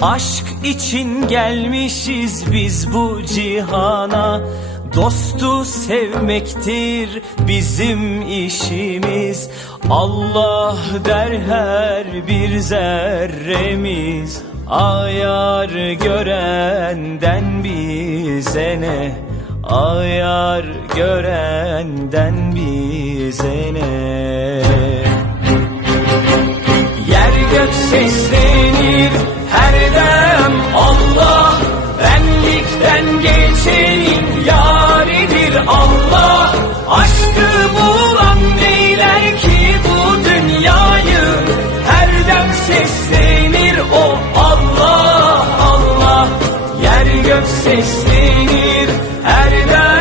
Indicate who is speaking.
Speaker 1: Aşk için gelmişiz biz bu cihana. Dostu sevmektir bizim işimiz. Allah der her bir zerremiz. Ayar görenden bize ne? Ayar görenden bize ne? Yer gök seslenir bulan neyler ki bu dünyayı? Her dem seslenir o Allah Allah. Yer gök seslenir her dem